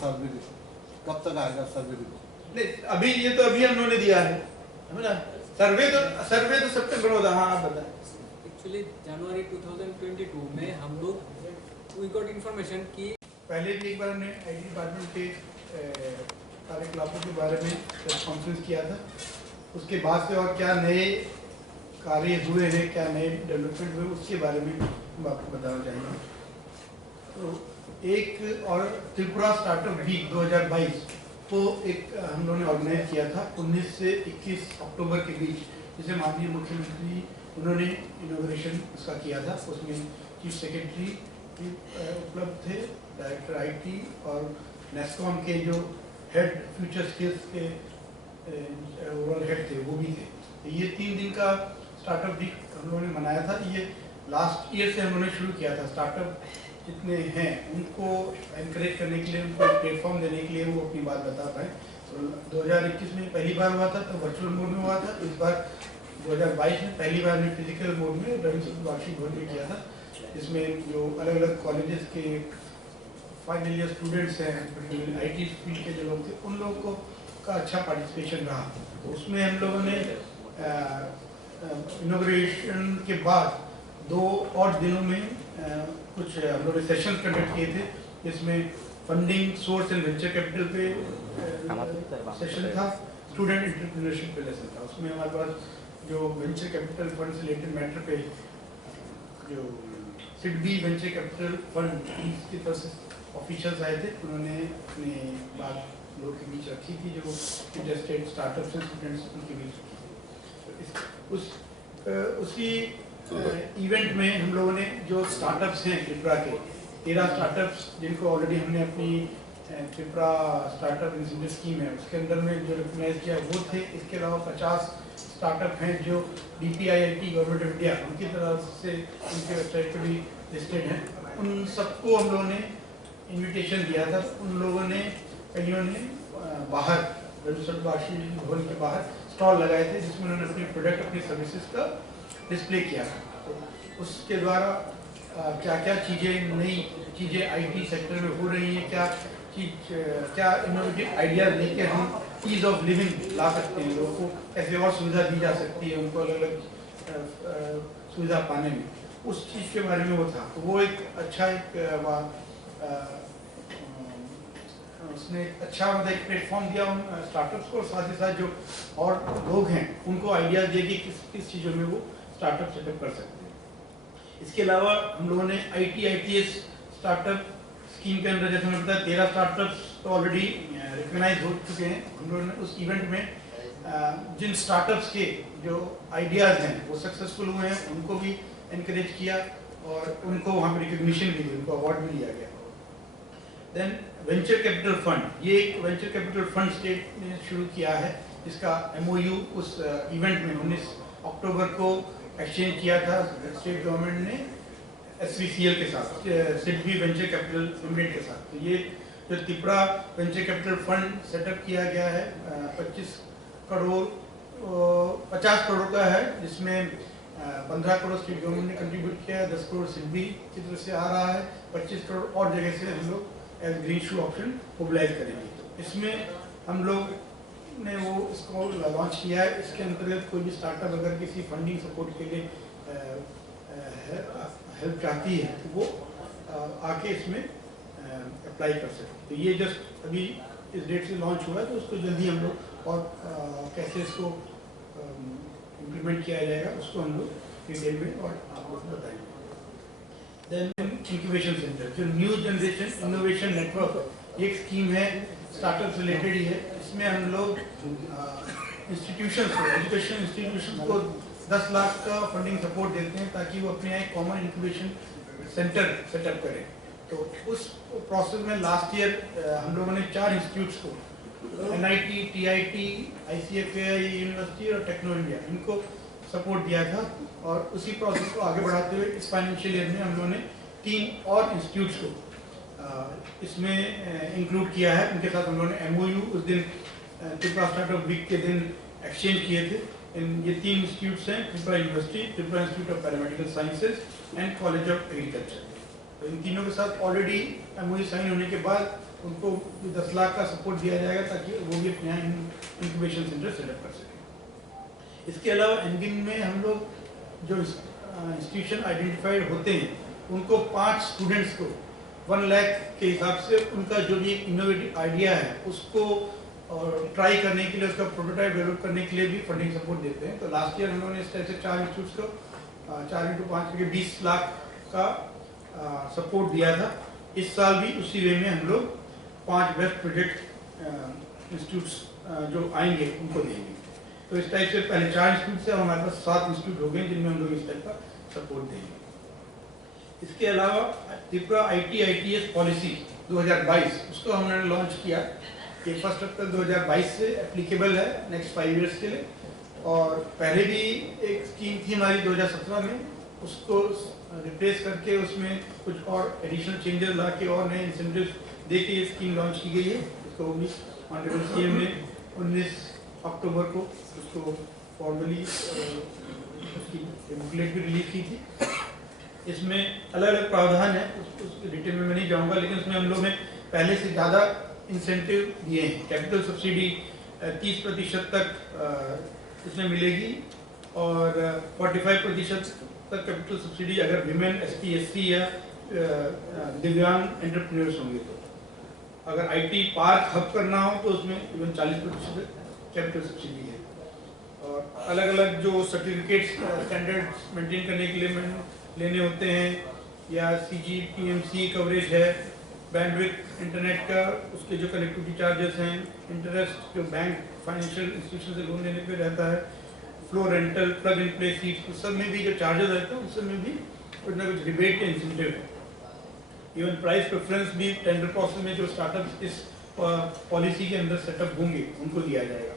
Survey report? कब तक आएगा सर्वे रिपोर्ट? नहीं, अभी ये तो अभी हम लोगों ने दिया है ना। सर्वे तो सितंबर होता। हाँ, आप बताएं। एक्चुअली जनवरी 2022 में हम लोग वी गॉट इन्फॉर्मेशन कि पहले भी एक बार हमने आईटी डिपार्टमेंट के कार्यकलापों के बारे में प्रेस कॉन्फ्रेंस किया था। उसके बाद से और क्या नए कार्य हुए हैं, क्या नए डेवलपमेंट हुए, उसके बारे में हम आपको बताना चाहेंगे। तो एक और त्रिपुरा स्टार्टअप वीक 2022 को एक हम लोगों ने ऑर्गेनाइज किया था 19 से 21 अक्टूबर के बीच, जिसे माननीय मुख्यमंत्री उन्होंने इनॉग्रेशन उसका किया था। उसमें चीफ सेक्रेटरी उपलब्ध थे, डायरेक्टर आईटी और नेस्कॉम के जो हेड फ्यूचर स्किल्स के ओवरऑल हेड थे वो भी थे। तो ये 3 दिन का स्टार्टअप वीक हम लोगों ने मनाया था। ये लास्ट ईयर से हम लोगों ने शुरू किया था। स्टार्टअप जितने हैं उनको एनकरेज करने के लिए, उनको एक प्लेटफॉर्म देने के लिए वो अपनी बात बता पाए। तो 2021 में पहली बार हुआ था तो वर्चुअल मोड में हुआ था। इस बार 2022 में पहली बार ने फिजिकल मोड में रविंद्र वार्षिक भवन में किया था, जिसमें जो अलग अलग कॉलेजेस के फाइनल ईयर स्टूडेंट्स हैं, आईटी फील्ड के जो लोग थे, उन लोगों को का अच्छा पार्टिसिपेशन रहा। तो उसमें हम लोगों ने इनॉग्रेशन के बाद 2 और दिनों में कुछ हम लोग सेशन कंडक्ट किए थे, जिसमें funding source and venture capital पे सेशन था, स्टूडेंट एंटरप्रेन्योरशिप पे लेसन था। उसमें हमारे पास जो वेंचर कैपिटल फंड से रिलेटेड मैटर पे जो सिडबी वेंचर कैपिटल फंड की तरफ से ऑफिशियल्स आए थे, उन्होंने अपनी बात लोग के बीच रखी थी, जो इंटरेस्टेड स्टार्टअप्स एंड स्टूडेंट्स उनके बीच रखी। उसी इवेंट में हम लोगों ने जो स्टार्टअप्स हैं त्रिपुरा के 13 स्टार्टअप्स, जिनको ऑलरेडी हमने अपनी त्रिपुरा स्टार्टअप इंसेंटिव स्कीम है उसके अंदर में जो रिकॉग्नाइज किया वो थे। इसके अलावा 50 स्टार्टअप हैं जो DPIIT गवर्नमेंट ऑफ इंडिया उनकी तरफ से उनके वेबसाइट पर भी लिस्टेड हैं। उन सबको हम लोगों ने इन्विटेशन दिया था। उन लोगों ने कईयों ने बाहर रविंद्र वार्षिक भवन के बाहर स्टॉल लगाए थे, जिसमें उन्होंने अपने प्रोडक्ट, अपनी सर्विसेज का डिस्प्ले किया। तो उसके द्वारा क्या क्या चीज़ें, नई चीज़ें आईटी सेक्टर में हो रही हैं, क्या इनोवेटिव आइडियाज लेके हम ईज ऑफ लिविंग ला सकते हैं, लोगों को कैसे और सुविधा दी जा सकती है उनको अलग अलग सुविधा पाने में, उस चीज़ के बारे में वो था। तो वो एक अच्छा उसने अच्छा मतलब एक प्लेटफॉर्म दिया उन स्टार्टअप्स को, और साथ ही साथ जो और लोग हैं उनको आइडियाज दिए कि किस चीज़ों में वो स्टार्टअप सेटअप कर सकते हैं। इसके अलावा हम लोगों ने ITS स्टार्टअप स्कीम के अंदर, जैसे मैंने बताया, 13 स्टार्टअप्स तो ऑलरेडी रिकग्नाइज हो चुके हैं। हम लोगों ने उस इवेंट में जिन स्टार्टअप्स के जो आइडियाज़ हैं वो सक्सेसफुल हुए हैं उनको भी इनकरेज किया और उनको वहाँ पर रिकग्निशन भी दी, उनको अवार्ड भी दिया गया। देन वेंचर कैपिटल फंड, ये एक वेंचर कैपिटल फंड स्टेट ने शुरू किया है, जिसका MOU उस इवेंट में 19 अक्टूबर को एक्सचेंज किया था स्टेट गवर्नमेंट ने SVCL के साथ, सिडबी वेंचर कैपिटल लिमिटेड के साथ। तो ये जो Tripura venture capital fund setup किया गया है 50 करोड़ का है, जिसमें 15 करोड़ स्टेट गवर्नमेंट ने कंट्रीब्यूट किया है, 10 करोड़ सिडबी की तरफ से आ रहा है, 25 करोड़ और जगह से हम लोग एज ग्रीन शू ऑप्शन मोबिलाइज करेंगे। तो इसमें हम लोग ने वो इसको लॉन्च किया है। इसके अंतर्गत कोई भी स्टार्टअप अगर किसी फंडिंग सपोर्ट के लिए हेल्प चाहती है तो वो आके इसमें अप्लाई कर सकते हैं। तो ये जस्ट अभी इस डेट से लॉन्च हुआ है, तो उसको जल्दी हम लोग और कैसे इसको इम्प्लीमेंट किया जाएगा उसको हम लोग डिटेल में और आप लोग बताएंगे। देन इंक्यूबेशन सेंटर, जो न्यू जनरेशन इनोवेशन नेटवर्क एक स्कीम है, स्टार्टअप से रिलेटेड ही है। इसमें हम लोग इंस्टीट्यूशंस को, एजुकेशन इंस्टीट्यूशंस को 10 लाख का फंडिंग सपोर्ट देते हैं ताकि वो अपने एक कॉमन इंक्यूबेशन सेंटर सेटअप करें। तो उस प्रोसेस में लास्ट ईयर हम लोगों ने 4 इंस्टीट्यूट्स को, NIT, TIT, ICFAI यूनिवर्सिटी और टेक्नो इंडिया, इनको सपोर्ट दिया था। और उसी प्रोसेस को आगे बढ़ाते हुए इस फाइनेंशियल ईयर में हम लोगों ने 3 और इंस्टीट्यूट्स को इसमें इंक्लूड किया है। उनके साथ हम लोगों ने MOU उस दिन त्रिपुरा स्टार्टअप वीक के दिन एक्सचेंज किए थे। ये 3 इंस्टीट्यूट्स हैं, Tripura university, Tripura institute of paramedical sciences and college of agriculture. तो इन तीनों के साथ ऑलरेडी MOU साइन होने के बाद उनको 10 लाख का सपोर्ट दिया जाएगा ताकि वो भी अपने यहाँ इंक्यूबेशन सेंटर सेटअप कर सकें। इसके अलावा एनगिन में हम लोग जो इंस्टीट्यूशन आइडेंटिफाइड होते हैं उनको 5 स्टूडेंट्स को 1 लाख के हिसाब से उनका जो भी इनोवेटिव आइडिया है उसको और ट्राई करने के लिए, उसका प्रोटोटाइप डेवलप करने के लिए भी फंडिंग सपोर्ट देते हैं। तो लास्ट ईयर हम लोगों ने इस टाइप से 4 इंस्टीट्यूट्स को 4 × 5 करके 20 लाख का सपोर्ट दिया था। इस साल भी उसी वे में हम लोग 5 बेस्ट प्रोजेक्ट इंस्टीट्यूट्स जो आएंगे उनको देंगे। तो इस टाइप से पहले 4 इंस्टीट्यूट से हमारे पास 7 इंस्टीट्यूट हो गए जिनमें हम लोग इस टाइप का सपोर्ट देंगे। इसके अलावा त्रिपुरा ITITS पॉलिसी 2022 उसको हमने लॉन्च किया। ये 1 अक्टूबर 2022 से एप्लीकेबल है नेक्स्ट 5 इयर्स के लिए। और पहले भी एक स्कीम थी हमारी 2017 में, उसको रिप्लेस करके उसमें कुछ और एडिशनल चेंजेस ला के और नए इंसेंटिव्स दे के ये स्कीम लॉन्च की गई है। इसको भी ऑनरेबल CM ने 19 अक्टूबर को उसको फॉर्मली उसकी बुकलेट भी रिलीज की थी। इसमें अलग अलग प्रावधान है, उसके डिटेल में मैं नहीं जाऊंगा, लेकिन उसमें हम लोग ने पहले से ज़्यादा इंसेंटिव दिए हैं। कैपिटल सब्सिडी 30% तक इसमें मिलेगी और 45% तक कैपिटल सब्सिडी अगर विमेन ST SC या दिव्यांग एंटरप्रेन्योर्स होंगे तो। अगर IT पार्क हब करना हो तो उसमें इवन 40% कैपिटल सब्सिडी है। और अलग अलग जो सर्टिफिकेट्स स्टैंडर्ड्स मेंटेन करने के लिए लेने होते हैं या CGTMC कवरेज है, बैंडविड्थ इंटरनेट का, उसके जो कनेक्टिविटी चार्जेस हैं, इंटरेस्ट जो बैंक फाइनेंशियल इंस्टीट्यूशन से लोन लेने पे रहता है, floor rental, plug in play seat, उस सब में भी जो चार्जेस रहते हैं उस सब में भी कुछ ना कुछ रिबेट के इंसेंटिव है। इवन प्राइस प्रेफरेंस भी टेंडर प्रोसेस में जो स्टार्टअप इस पॉलिसी के अंदर सेटअप होंगे उनको दिया जाएगा।